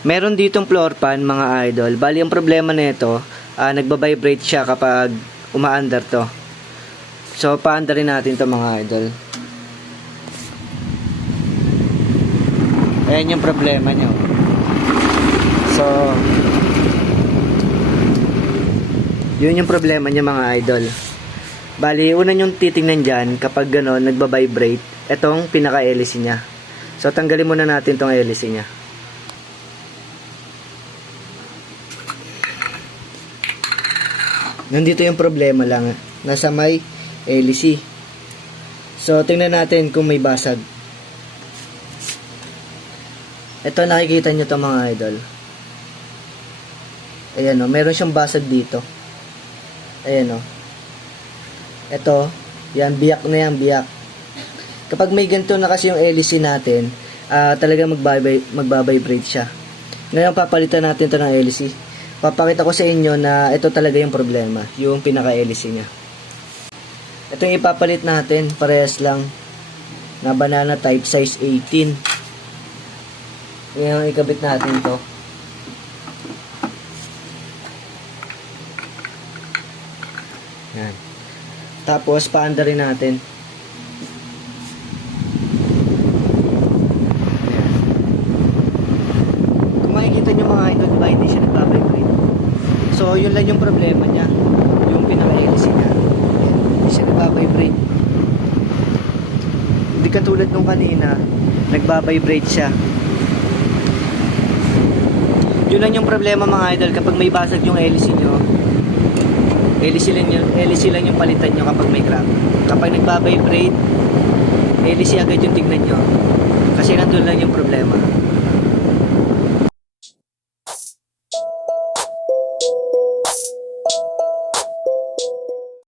Meron ditong floor fan mga idol. Bali ang problema nito, nagba-vibrate siya kapag umaandar to. So paandarin natin to mga idol. Ayan yung problema nyo. So yun yung problema niya mga idol. Bali una yung titingnan dyan kapag gano'n nagba-vibrate, etong pinaka-hélice niya. So tanggalin muna natin tong hélice niya. Nandito yung problema lang, nasa may hélice. So tingnan natin kung may basag. Ito nakikita nyo to mga idol. Ayan o, meron siyang basag dito. Ayan o. Ito, yan, biyak na yan, biyak. Kapag may ganito na kasi yung hélice natin, talaga magbabibrate siya. Ngayon papalitan natin to ng hélice. Papakita ko sa inyo na ito talaga yung problema, yung pinaka-hélice niya. Ito yung ipapalit natin, parehas lang na banana type size 18. Yung ikabit natin to. Yan. Tapos paandarin natin. Kung makikita nyo mga idol, diba hindi siya nagbabibrate. So yun lang yung problema niya, yung pinaka-hélice niya. Hindi siya nagbabibrate. Hindi katulad nung kanina, nagbabibrate siya. Yun lang yung problema mga idol, kapag may basag yung hélice nyo, hélice lang yung palitan nyo kapag may crack. Kapag nagbabibrate, hélice agad yung tignan nyo, kasi nandun lang yung problema.